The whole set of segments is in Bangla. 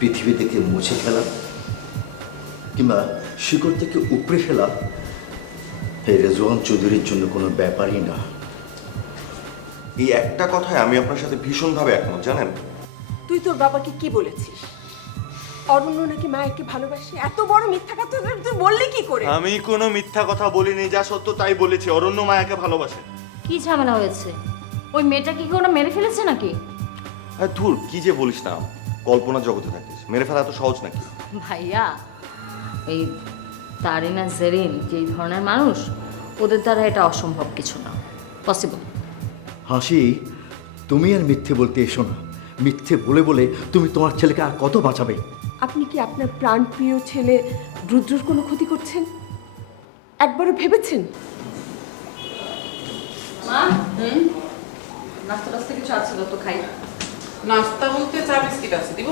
পৃথিবী থেকে মুছে ফেলা কিংবা শিকড় থেকে উপড়ে ফেলা এই রেজওয়ান চৌধুরীর জন্য কোনো ব্যাপারই না। এই একটা কথায় আমি আপনার সাথে ভীষণভাবে একমত, জানেন। তুই তোর বাবাকে কি বলেছিস? অরণ্য নাকি মায়াকে ভালোবাসে? এত বড় মিথ্যা কথা তুই বললি কি করে? আমি কোনো মিথ্যা কথা বলিনি, যা সত্য তাই বলেছি। অরণ্য মায়াকে ভালোবাসে। কি ঝামেলা হয়েছে? ওই মেয়েটা কি কোনো মেরে ফেলেছে নাকি? আরে ধুর, কি যে বলিস না, কল্পনা জগতে থাকিস। মেরে ফেলা এত সহজ নাকি? ভাইয়া, এই তারিনা জেরিন যেই ধরনের মানুষ, ওদের দ্বারা এটা অসম্ভব কিছু না, পসিবল। হাসি, তুমি আর মিথ্যে বলতে এসো না। মিথ্যে বলে বলে তুমি তোমার ছেলেকে আর কত বাঁচাবে? আপনি কি আপনার প্রাণপ্রিয় ছেলে রুদ্রর কোনো ক্ষতি করছেন? একবারও ভেবেছেন? মা, নাস্তা টাস্তা কিছু আছে তো খাই। নাস্তা বলতে চা বিস্কিট আছে, দিব?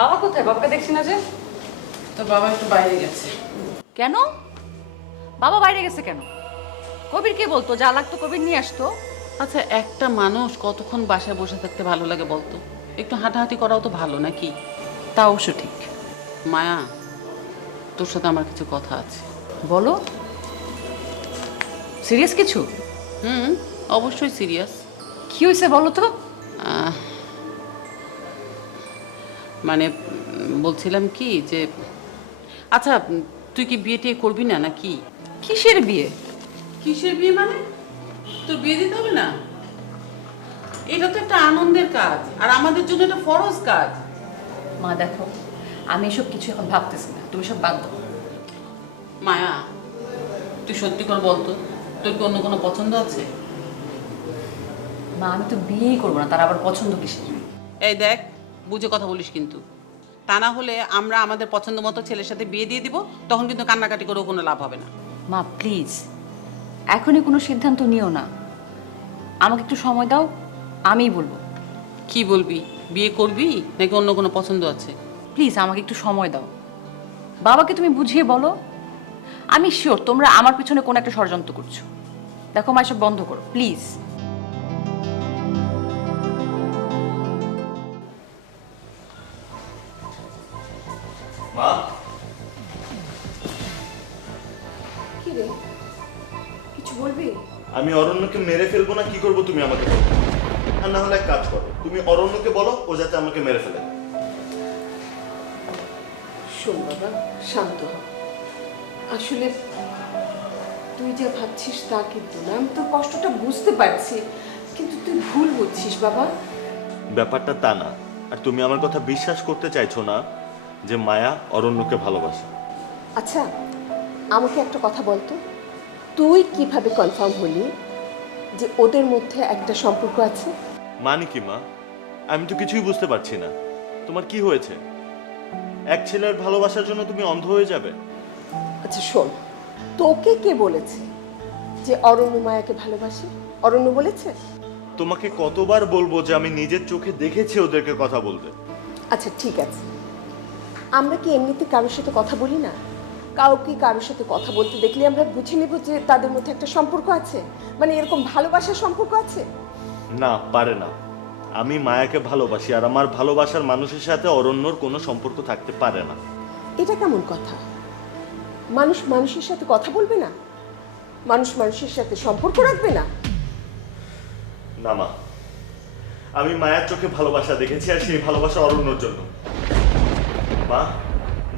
বাবা কোথায়? বাবাকে দেখছি না যে। তোর বাবা একটু বাইরে গেছে। কেন? বাবা বাইরে গেছে কেন? কবির কে বলতো যা লাগতো কবির নিয়ে আসতো। আচ্ছা, একটা মানুষ কতক্ষণ বাসায় বসে থাকতে ভালো লাগে বলতো? একটু হাঁটাহাঁটি করাও তো ভালো নাকি? তা অবশ্য ঠিক। মায়া, তোর সাথে আমার কিছু কথা আছে। বলো, সিরিয়াস কিছু? অবশ্যই সিরিয়াস। কি হয়েছে বলো তো? মানে বলছিলাম কি যে, আচ্ছা তুই কি বিয়ে টিয়ে করবি না নাকি? কিসের বিয়ে? কিসের বিয়ে মানে? তোর বিয়ে দিতে হবে না? এটা তো একটা আনন্দের কাজ, আর আমাদের জন্য এটা ফরজ কাজ। মা দেখো, আমি এসব কিছু এখন ভাবতেছি না, তুমি সব বাদ দাও। মায়া, তুই সত্যি করে বলতো, তোর কি অন্য কোনো পছন্দ আছে? মা আমি তো বিয়েই করবো না, তার আবার পছন্দ কিসের? এই দেখ, বুঝে কথা বলিস কিন্তু। তা না হলে আমরা আমাদের পছন্দ মতো ছেলের সাথে বিয়ে দিয়ে দিব, তখন কিন্তু কান্নাকাটি করেও কোনো লাভ হবে না। মা প্লিজ, এখনই কোনো সিদ্ধান্ত নিও না, আমাকে একটু সময় দাও, আমিই বলবো। কি বলবি? বিয়ে করবি নাকি অন্য কোনো পছন্দ আছে? প্লিজ আমাকে একটু সময় দাও, বাবাকে তুমি বুঝিয়ে বলো। আমি শিওর তোমরা আমার পিছনে কোনো একটা ষড়যন্ত্র করছো। দেখো মা, এসব বন্ধ করো প্লিজ। মা, কি রে, কিছু বলবি? আমি অরণ্যকে মেরে ফেলবো না কি করবো তুমি আমাকে বলো। আর না হলে এক কাজ করো, তুমি অরণ্যকে বলো ও যাতে আমাকে মেরে ফেলে। শোন বাবা, শান্ত হ। আসলে তুই যা ভাবছিস তা কিন্তু না। আমি তোর কষ্টটা বুঝতে পারছি, কিন্তু তুই ভুল বুঝছিস বাবা। ব্যাপারটা তা না। আর তুমি আমার কথা বিশ্বাস করতে চাইছো না যে মায়া অরণ্যকে ভালোবাসে। আচ্ছা, আমাকে একটা কথা বলতো, তুই কিভাবে কনফার্ম হলি যে ওদের মধ্যে একটা সম্পর্ক আছে? মানে কি মা? আমি তো কিছুই বুঝতে পারছি না। তোমার কি হয়েছে? এক ছেলের ভালোবাসার জন্য তুমি অন্ধ হয়ে যাবে? আচ্ছা শোন, তোকে কে বলেছে যে অরণ্য মায়াকে ভালোবাসে? অরণ্য বলেছে? তোমাকে কতবার বলবো যে আমি নিজের চোখে দেখেছি ওদেরকে কথা বলতে। আচ্ছা ঠিক আছে, আমরা কি এমনিতে কারোর সাথে কথা বলি না? কাউকে কারোর সাথে কথা বলতে দেখলে আমরা বুঝে নেব যে তাদের মধ্যে একটা সম্পর্ক আছে, মানে এরকম ভালোবাসার সম্পর্ক আছে। না, পারে না। আমি মায়াকে ভালোবাসি, আর আমার ভালোবাসার মানুষের সাথে অরণ্যর কোনো সম্পর্ক থাকতে পারে না। এটা কেমন কথা? মানুষ মানুষের সাথে কথা বলবে না? মানুষ মানুষের সাথে সম্পর্ক রাখবে না? না মা, আমি মায়ার চোখে ভালোবাসা দেখেছি, আর সেই ভালোবাসা অরণ্যর জন্য। মা,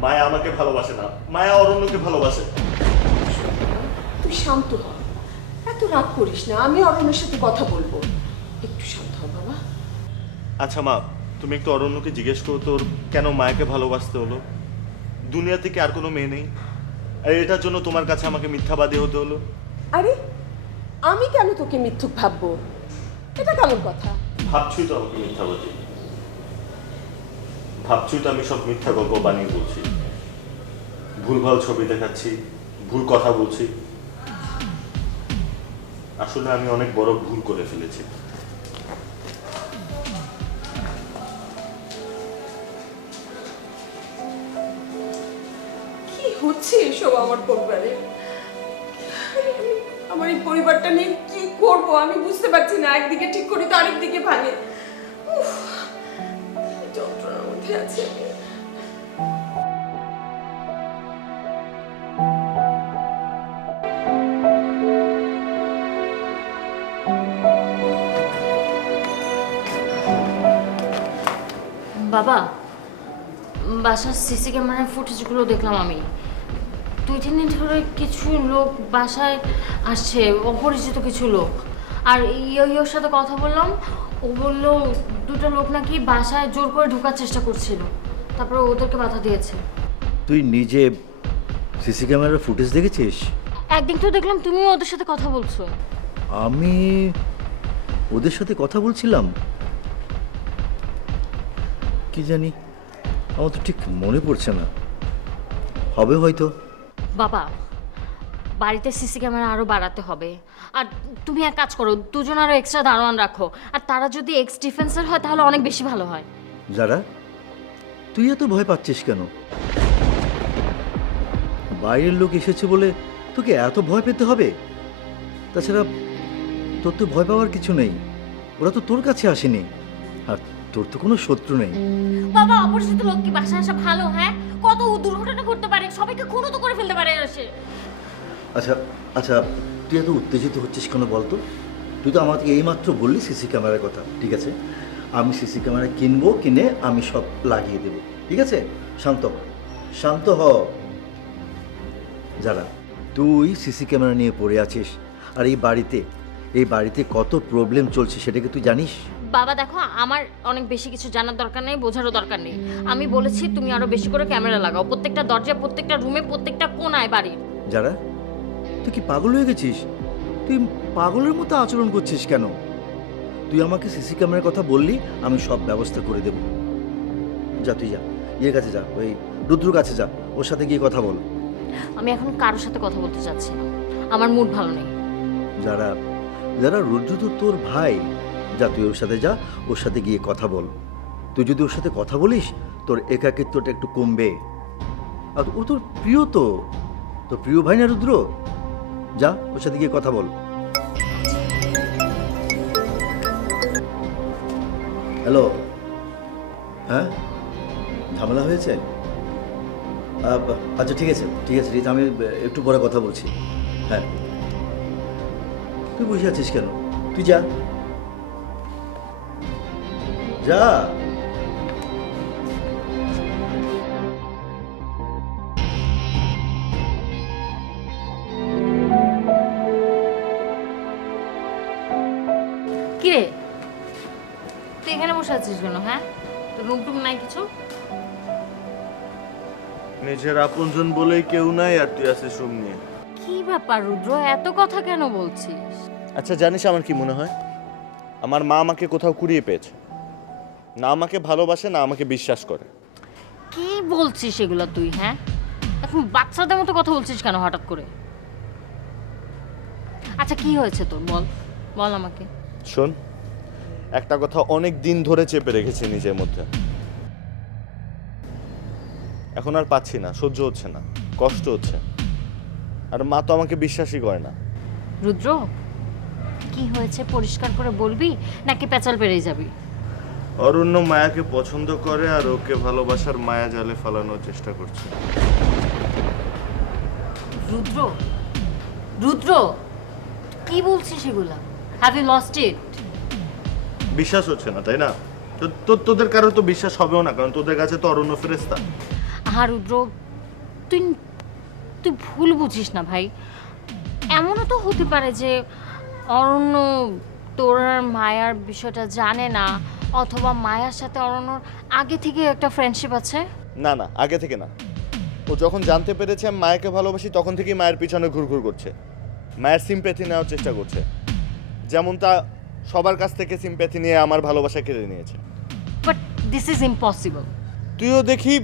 মায়া আমাকে ভালোবাসে না, মায়া অরণ্যকে ভালোবাসে। তুই শান্ত হ, এত রাগ করিস না। আমি অরণ্যের সাথে কথা বলবো, একটু শান্ত হ বাবা। আচ্ছা মা, তুমি একটু অরণ্যকে জিজ্ঞেস করো তোর কেন মায়াকে ভালোবাসতে হলো। দুনিয়াতে কি আর কোনো মেয়ে নেই? আর এটার জন্য তোমার কাছে আমাকে মিথ্যাবাদী হতে হলো? আরে আমি কেন তোকে মিথ্যুক ভাববো? এটা কেমন কথা? ভাবছুই তো আমাকে মিথ্যাবাদী। ভাবছুই তো আমি সব মিথ্যা গল্প বানিয়ে বলছি, ভুলভাল ছবি দেখাচ্ছি, ভুল কথা বলছি। আসলে আমি অনেক বড় ভুল করে ফেলেছি। কি হচ্ছে এসব আমার পরিবারে? আমার এই পরিবারটা নিয়ে কি করব আমি বুঝতে পারছি না। একদিকে ঠিক করি তো আরেক দিকে ভাঙে। উফ, কি যন্ত্রণার মধ্যে আছি আমি। বাবা, বাসার সিসি ক্যামেরার ফুটেজগুলো দেখলাম আমি। 2-3 দিন ধরে কিছু লোক বাসায় আসছে, অপরিচিত কিছু লোক। আর ইয়োর সাথে কথা বললাম, ও বললো দুটো লোক নাকি বাসায় জোর করে ঢোকার চেষ্টা করছিল, তারপরে ওদেরকে বাধা দিয়েছে। তুই নিজে সিসি ক্যামেরার ফুটেজ দেখেছিস? একদিন তো দেখলাম তুমিও ওদের সাথে কথা বলছো। আমি ওদের সাথে কথা বলছিলাম? কি জানি, আমার তো ঠিক মনে পড়ছে না। হবে হয়তো। বাবা, বাড়িতে সিসি ক্যামেরা আরও বাড়াতে হবে। আর তুমি এক কাজ করো, দুজন আরও এক্সট্রা দারোয়ান রাখো। আর তারা যদি এক্স ডিফেন্সার হয় তাহলে অনেক বেশি ভালো হয়। যারা, তুই এত ভয় পাচ্ছিস কেন? বাইরের লোক এসেছে বলে তোকে এত ভয় পেতে হবে? তাছাড়া তোর তো ভয় পাওয়ার কিছু নেই, ওরা তো তোর কাছে আসেনি, আর তোর তো কোনো শত্রু নেই। বাবা, অপরিচিত লোক কি বাসায় আসা ভালো? হ্যাঁ, কত দুর্ঘটনা ঘটতে পারে, সবাইকে খুনও তো করে ফেলতে পারে এসে। আচ্ছা আচ্ছা, তুই এত উত্তেজিত হচ্ছিস কেন বলতো? তুই তো আমাকে এইমাত্র বললি সিসি ক্যামেরার কথা। ঠিক আছে, আমি সিসি ক্যামেরা কিনবো, কিনে আমি সব লাগিয়ে দেবো। ঠিক আছে, শান্ত হ, শান্ত হ। যারা, তুই সিসি ক্যামেরা নিয়ে পড়ে আছিস, আর এই বাড়িতে কত প্রবলেম চলছে সেটা কি তুই জানিস? বাবা দেখো, আমার অনেক বেশি কিছু জানার দরকার নেই, বোঝারও দরকার নেই। আমি বলেছি তুমি আরো বেশি করে ক্যামেরা লাগাও, প্রত্যেকটা দরজা, প্রত্যেকটা রুমে, প্রত্যেকটা কোণায় বাড়ির। যারা, তুই কি পাগল হয়ে গেছিস? তুই পাগলের মতো আচরণ করছিস কেন? তুই আমাকে সিসি ক্যামেরার কথা বললি, আমি সব ব্যবস্থা করে দেব। যা, তুই যা, ইয়ের কাছে যা, ওই রুদ্রর কাছে যা, ওর সাথে গিয়ে কথা বল। আমি এখন কারোর সাথে কথা বলতে চাচ্ছি না, আমার মুড ভালো নেই। যারা, রুদ্র তো তোর ভাই। যা, তুই ওর সাথে যা, ওর সাথে গিয়ে কথা বল। তুই যদি ওর সাথে কথা বলিস, তোর একাকিত্বটা একটু কমবে। আর ও তোর প্রিয়, তোর প্রিয় ভাই না রুদ্র? যা, ওর সাথে গিয়ে কথা বল। হ্যালো, হ্যাঁ, ঝামেলা হয়েছে? আচ্ছা ঠিক আছে, রিতা, আমি একটু পরে কথা বলছি। হ্যাঁ, তুই বসে আছিস কেন? তুই যা, যা। কিরে, তুই এখানে বসে আছিস কেন? হ্যাঁ, তোর রুম টুম নাই কিছু? নিজের আপনজন বলেই কেউ নাই, আর তুই আছিস রুম নিয়ে। কি ব্যাপার রুদ্র, এত কথা কেন বলছিস? আচ্ছা, জানিস আমার কি মনে হয়? আমার মা আমাকে কোথাও কুড়িয়ে পেয়েছে, না আমাকে ভালোবাসে, না আমাকে বিশ্বাস করে। কি বলছিস এগুলো তুই? হ্যাঁ, এখন বাচ্চাদের মতো কথা বলছিস কেন হঠাৎ করে? আচ্ছা, কি হয়েছে তোর, বল বল আমাকে। শোন, একটা কথা অনেক দিন ধরে চেপে রেখেছি নিজের মধ্যে, এখন আর পাচ্ছি না, সহ্য হচ্ছে না, কষ্ট হচ্ছে। আর মা তো আমাকে বিশ্বাসই করে না। রুদ্র, কি হয়েছে পরিষ্কার করে বলবি, নাকি পেঁচাল পেরিয়ে যাবি? অরণ্য মায়াকে পছন্দ করে, আর ওকে ভালোবাসার মায়া জালে ফেলানোর চেষ্টা করছে। রুদ্র, রুদ্র, কি বলছিস এগুলা? Have you lost it? বিশ্বাস হচ্ছে না, তাই না? তোদের কারো তো বিশ্বাস হবেও না, কারণ তোদের কাছে তো অরণ্য ফেরেশতা। হ্যাঁ রুদ্র, তুই তুই ভুল বুঝিস না ভাই। এমনও তো হতে পারে যে অরণ্য তোর আর মায়ার বিষয়টা জানে না, অথবা মায়ার সাথে অরণ্যর আগে থেকে একটা ফ্রেন্ডশিপ আছে। না না, আগে থেকে না। ও যখন জানতে পেরেছে আমি মায়াকে ভালোবাসি, তখন থেকেই মায়ের পিছনে ঘুরঘুর করছে, মায়ের সিম্প্যাথি নেওয়ার চেষ্টা করছে। যেমন তা সবার কাছ থেকে সিম্প্যাথি নিয়ে আমার ভালোবাসা কেড়ে নিয়েছে। But this is impossible. তুইও দেখি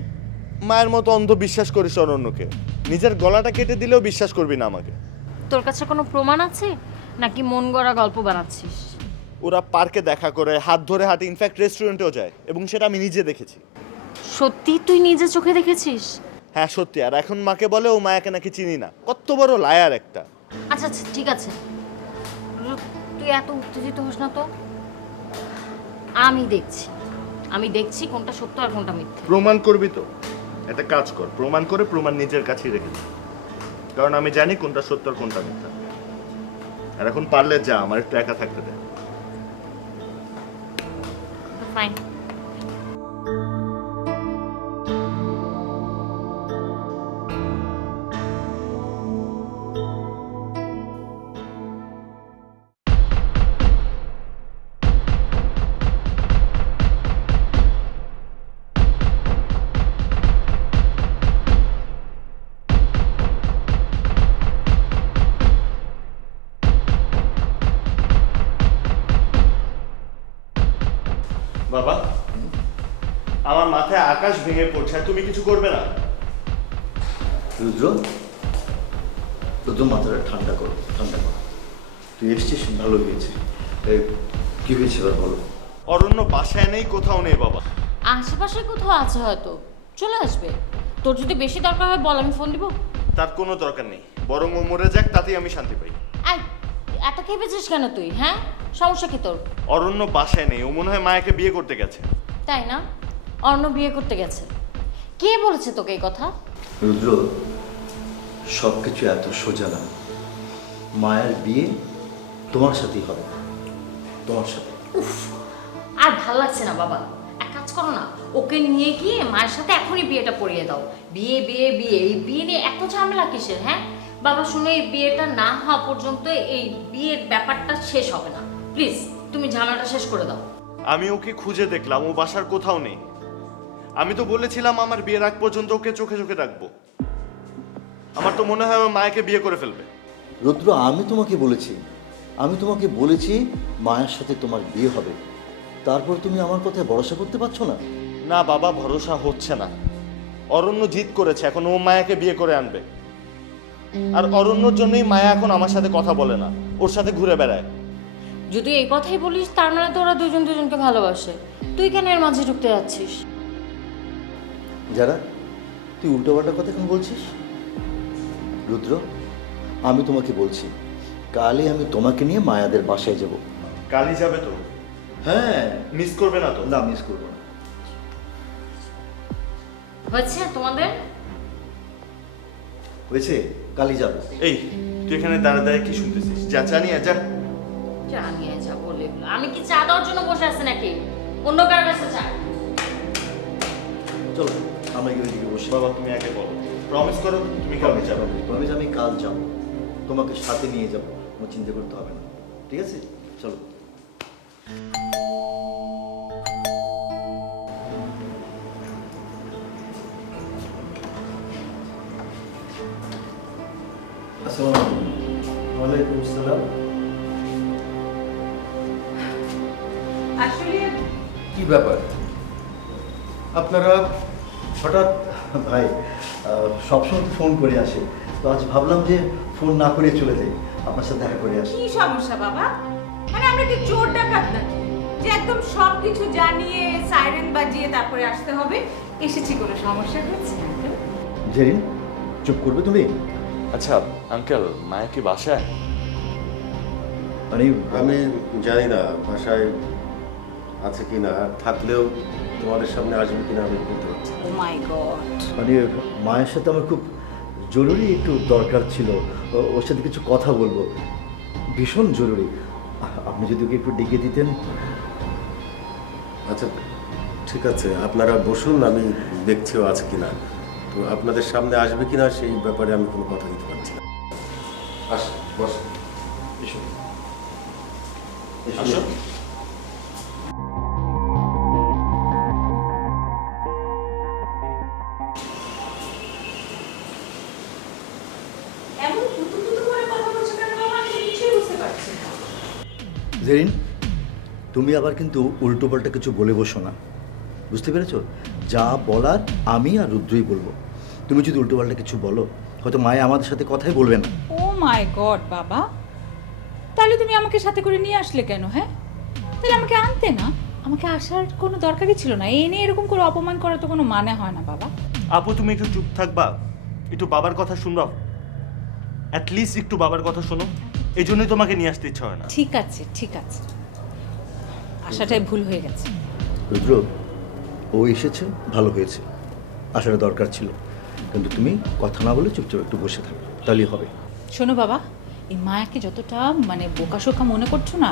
মায়ের মতো অন্ধ বিশ্বাস করিস অরণ্যকে, নিজের গলাটা কেটে দিলেও বিশ্বাস করবি না আমাকে। তোর কাছে কোনো প্রমাণ আছে নাকি মন গড়া গল্প বানাচ্ছিস? ওরা পার্কে দেখা করে, হাত ধরে হাঁটে, ইনফ্যাক্ট রেস্টুরেন্টেও যায়, এবং সেটা আমি নিজে দেখেছি। সত্যি তুই নিজে চোখে দেখেছিস? হ্যাঁ সত্যি। আর এখন মাকে বলে ও মায়াকে নাকি চিনি না। কত বড় লায়ার একটা। আচ্ছা আচ্ছা ঠিক আছে, তুই এত উত্তেজিত হোস না তো। আমি দেখছি কোনটা সত্য আর কোনটা মিথ্যা। প্রমাণ করবি তো? একটা কাজ কর, প্রমাণ করে প্রমাণ নিজের কাছেই রেখে দে। কারণ আমি জানি কোনটা সত্য আর কোনটা মিথ্যা। আর এখন পারলে যা, আমার একটু একা থাকতে দে। ফাইন। বাবা, আমার মাথায় আকাশ ভেঙে পড়ছে, আর তুমি কিছু করবে না? রুদ্র, রুদ্র মাথাটা ঠান্ডা করো, ঠান্ডা করো। তুই এসছিস, ভালো হয়েছে। কি হয়েছে এবার বলো। অরণ্য বাসায় নেই, কোথাও নেই বাবা। আশেপাশে কোথাও আছে হয়তো, চলে আসবে। তোর যদি বেশি দরকার হয় বল, আমি ফোন দিব। তার কোনো দরকার নেই, বরং ও মরে যাক, তাতেই আমি শান্তি পাই। আই, এত খেপেছিস কেন তুই? হ্যাঁ, সমস্যা কি তোর? অরণ্য বাসায় নেই, ও মনে হয় মায়াকে বিয়ে করতে গেছে। তাই না? অর্ণ বিয়ে করতে গেছে। কে বলেছে তোকে এই কথা? রুদ্র, সব কিছু এত সোজা না। মায়ের বিয়ে তোমার সাথেই হবে, তোমার সাথে। উফ, আর ভাল লাগছে না বাবা। এক কাজ করো না, ওকে নিয়ে গিয়ে মায়ের সাথে এখনই বিয়েটা পড়িয়ে দাও। বিয়ে বিয়ে বিয়ে, এই বিয়ে নিয়ে এত ঝামেলা কিসের? হ্যাঁ বাবা শুনো, এই বিয়েটা না হওয়া পর্যন্ত এই বিয়ের ব্যাপারটা শেষ হবে না। প্লিজ তুমি ঝামেলাটা শেষ করে দাও। আমি ওকে খুঁজে দেখলাম, ও বাসার কোথাও নেই। আমি তো বলেছিলাম আমার বিয়ের আগ পর্যন্ত ওকে চোখে চোখে রাখবো। আমার তো মনে হয় ও মায়াকে বিয়ে করে ফেলবে। রুদ্র, আমি তোমাকে বলেছি মায়ের সাথে তোমার বিয়ে হবে। তারপর তুমি আমার কথায় ভরসা করতে পারছো না? না বাবা, ভরসা হচ্ছে না। অরণ্য জিদ করেছে, এখন ও মায়াকে বিয়ে করে আনবে। আর অরণ্যর জন্যই মায়া এখন আমার সাথে কথা বলে না, ওর সাথে ঘুরে বেড়ায়। যদি এই কথাই বলিস তার মানে তো ওরা দুজন দুজনকে ভালোবাসে। তুই কেন এর মাঝে ঢুকতে যাচ্ছিস? যারা, তুই উল্টোপাল্টা কথা কেন বলছিস? রুদ্র, আমি তোমাকে বলছি, কালই আমি তোমাকে নিয়ে মায়াদের বাসায় যাব। কালই যাবে তো? হ্যাঁ। মিস করবে না তো? না, মিস করবো না। হয়েছে তোমাদের? হয়েছে, কালই যাবো। এই তুই এখানে দাঁড়া দাঁড়িয়ে কি শুনতেছিস? যা চা নিয়ে যা। চা নিয়ে যা বলে, আমি কি চা দেওয়ার জন্য বসে আছি নাকি? অন্য কার কাছে চা? চলো আমরা গিয়ে ওইদিকে বসে। বাবা তুমি আগে বলো, প্রমিস করো তুমি কালকে যাবে। প্রমিস, আমি কাল যাব, তোমাকে সাথে নিয়ে যাব, কোনো চিন্তা করতে হবে না। ঠিক আছে, চলো। আসসালামু আলাইকুম। ওয়ালাইকুম আসসালাম। আসলে কি ব্যাপার আপনারা হঠাৎ ভাই, সবসময় তো ফোন করে আসে, তো আজ ভাবলাম যে ফোন না করে চলে যাই, আপনার সাথে দেখা করে আসি। কি সমস্যা বাবা? মানে আমরা কি চোর ডাকাত নাকি যে একদম সবকিছু জানিয়ে সাইরেন বাজিয়ে তারপরে আসতে হবে? এসেছি, কোনো সমস্যা হচ্ছে? জেরিন, চুপ করবে তুমি? আচ্ছা আঙ্কেল, মায়া কি বাসায়? মানে আমি জানি না বাসায় আছে কি না, থাকলেও তোমাদের সামনে আসবে কিনা আমি বলতে পারছি না। ও মাই গড। মানে মায়ের সাথে আমার খুব জরুরি একটু দরকার ছিল, ওর সাথে কিছু কথা বলবো, ভীষণ জরুরি। আপনি যদি ওকে একটু ডেকে দিতেন। আচ্ছা ঠিক আছে, আপনারা বসুন, আমি দেখছিও আছে কিনা। তো আপনাদের সামনে আসবে কিনা সেই ব্যাপারে আমি কোনো কথা দিতে পারছি না। আস, বস। এসো। আসো। এমন কুতু কুতু করে কথা বলছো কেন বাবা? আমি কিছুই বুঝতে পারছি না। জেরিন, তুমি আবার কিন্তু উল্টোপাল্টা কিছু বলে বসো না, বুঝতে পেরেছো? যা বলার আমি আর রুদ্রই বলবো। তুমি যদি উল্টোপাল্টা কিছু বলো, হয়তো মায়া আমাদের সাথে কথাই বলবে না। ও মাই গড বাবা, তাহলে তুমি আমাকে সাথে করে নিয়ে আসলে কেন? হ্যাঁ, তাহলে আমাকে আনতে না, আমাকে আসার কোনো দরকারই ছিল না। এনে এরকম করে অপমান করার তো কোনো মানে হয় না বাবা। আপু তুমি একটু চুপ থাকবা, একটু বাবার কথা শুনবা, অ্যাটলিস্ট একটু বাবার কথা শোনো। এই জন্যই তোমাকে নিয়ে আসতে ইচ্ছা হয় না। ঠিক আছে ঠিক আছে, আসাটাই ভুল হয়ে গেছে। রুদ্র, ও এসেছে ভালো হয়েছে, আসার দরকার ছিল, কিন্তু তুমি কথা না বলে চুপচাপ একটু বসে থাকো, তাহলেই হবে। শোনো বাবা, এই মায়াকে যতটা মানে বোকাশোকা মনে করছো না,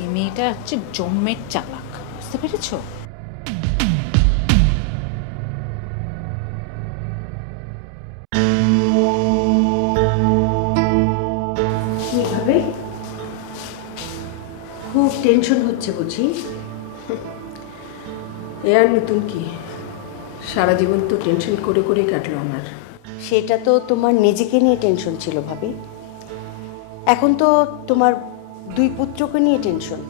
এই মেয়েটা হচ্ছে জম্মের চালাক, বুঝতে পেরেছো? কিভাবে খুব টেনশন হচ্ছে বুঝি? এ আর নতুন কি, সারা জীবন তো টেনশন করে করে কাটলো আমার। সেটা তো তোমার নিজেকে নিয়ে টেনশন ছিল ভাবি, এখন তো তোমার দুই পুত্রকে নিয়ে টেনশন।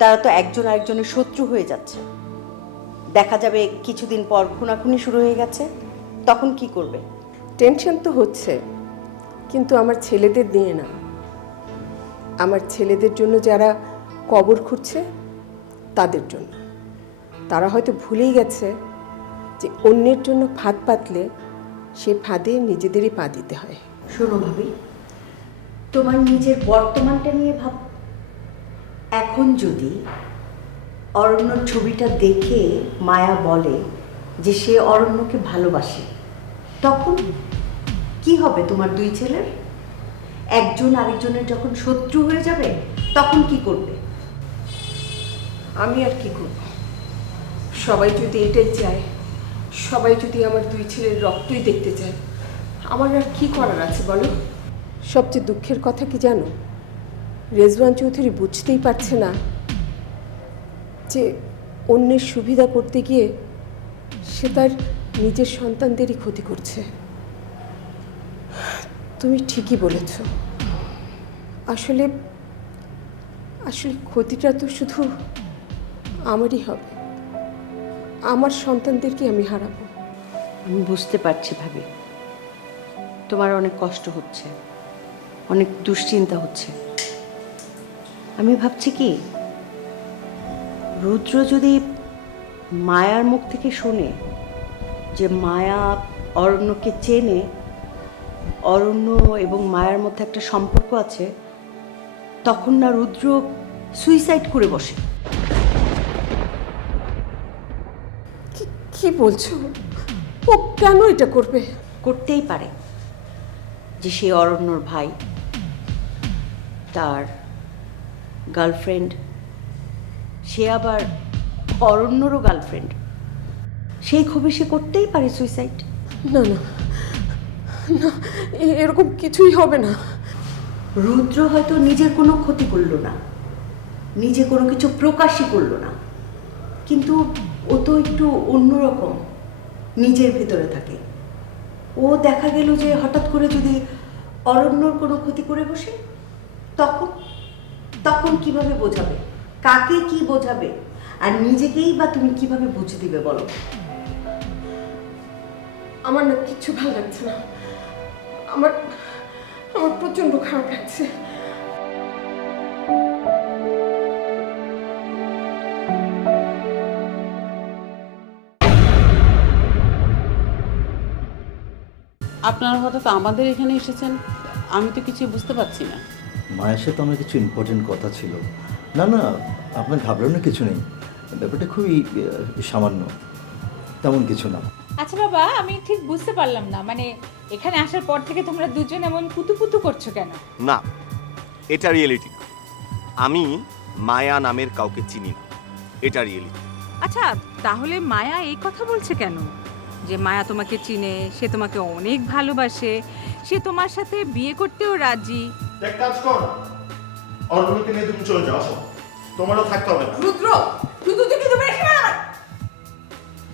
তারা তো একজন আরেকজনের শত্রু হয়ে যাচ্ছে, দেখা যাবে কিছুদিন পর খুনাখুনি শুরু হয়ে গেছে, তখন কি করবে? টেনশন তো হচ্ছে, কিন্তু আমার ছেলেদের নিয়ে না। আমার ছেলেদের জন্য যারা কবর খুঁড়ছে তাদের জন্য। তারা হয়তো ভুলেই গেছে যে অন্যের জন্য ফাঁদ পাতলে সে ফাঁদে নিজেদেরই পা দিতে হয়। শোনো ভাবি, তোমার নিজের বর্তমানটা নিয়ে ভাব। এখন যদি অরণ্যর ছবিটা দেখে মায়া বলে যে সে অরণ্যকে ভালোবাসে, তখন কি হবে তোমার দুই ছেলের? একজন আরেকজনের যখন শত্রু হয়ে যাবে, তখন কি করবে? আমি আর কি করব? সবাই যদি এটাই চায়, সবাই যদি আমার দুই ছেলের রক্তই দেখতে চায়, আমার আর কি করার আছে বলো? সবচেয়ে দুঃখের কথা কি জানো, রেজওয়ান চৌধুরী বুঝতেই পারছে না যে অন্যের সুবিধা করতে গিয়ে সে তার নিজের সন্তানদেরই ক্ষতি করছে। তুমি ঠিকই বলেছ, আসলে আসলে ক্ষতিটা তো শুধু আমারই হবে, আমার সন্তানদেরকে আমি হারাবো। আমি বুঝতে পারছি ভাবি, তোমার অনেক কষ্ট হচ্ছে, অনেক দুশ্চিন্তা হচ্ছে। আমি ভাবছি কি, রুদ্র যদি মায়ার মুখ থেকে শুনে যে মায়া অরণ্যকে চেনে, অরণ্য এবং মায়ার মধ্যে একটা সম্পর্ক আছে, তখন না রুদ্র সুইসাইড করে বসে। কি বলছো? ও কেন এটা করবে? করতেই পারে, যে সে অরণ্যর ভাই, তার গার্লফ্রেন্ড, সে আবার অরণ্যরও গার্লফ্রেন্ড, সেই ক্ষোভে সে করতেই পারে সুইসাইড। না না না, এরকম কিছুই হবে না। রুদ্র হয়তো নিজের কোনো ক্ষতি করলো না, নিজে কোনো কিছু প্রকাশই করলো না, কিন্তু ও তো একটু অন্যরকম, নিজের ভেতরে থাকে। ও দেখা গেল যে হঠাৎ করে যদি অরণ্যর কোনো ক্ষতি করে বসে, তখন তখন কিভাবে বোঝাবে, কাকে কি বোঝাবে, আর নিজেকেই বা তুমি কিভাবে বুঝে দিবে বলো? আমার না কিচ্ছু ভালো লাগছে না, আমার আমার প্রচন্ড খারাপ লাগছে। আপনারা হঠাৎ আমাদের এখানে এসেছেন, আমি তো কিছু বুঝতে পারছি না। মায়ের সাথে আমার কিছু ইম্পর্টেন্ট কথা ছিল। না না, আপনার ঘাবড়ানোর কিছু নেই, ব্যাপারটা খুবই সামান্য, তেমন কিছু না। আচ্ছা বাবা, আমি ঠিক বুঝতে পারলাম না, মানে এখানে আসার পর থেকে তোমরা দুজন এমন পুতু করছো কেন? না, এটা রিয়েলিটি। আমি মায়া নামের কাউকে চিনি না, এটা রিয়েলিটি। আচ্ছা, তাহলে মায়া এই কথা বলছে কেন যে মায়া তোমাকে চিনে, সে তোমাকে অনেক ভালোবাসে, সে তোমার সাথে বিয়ে করতেও রাজি? এক কাজ কর, অরণ্যকে নিয়ে তুমি চলে যাও, আসো, তোমারও থাকতে হবে না। রুদ্র, রুদ্র তুই কিন্তু বেশি বাড়াবাড়ি।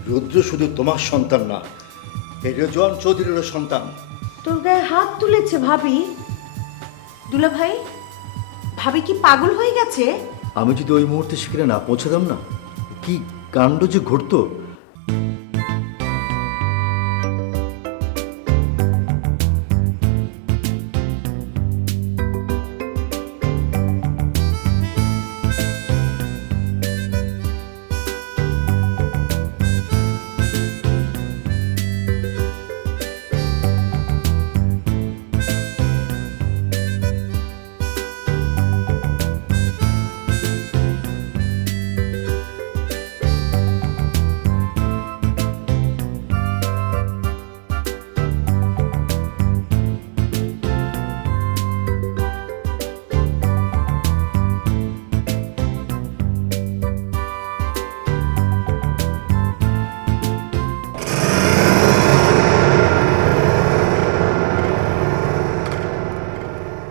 রুদ্র শুধু তোমার সন্তান না, এই রেজওয়ান চৌধুরীরও সন্তান। তোর গায়ে হাত তুলেছে ভাবি। দুলা ভাই, ভাবি কি পাগল হয়ে গেছে? আমি যদি ওই মুহূর্তে সেখানে না পৌঁছাতাম না, কি কাণ্ড যে ঘটতো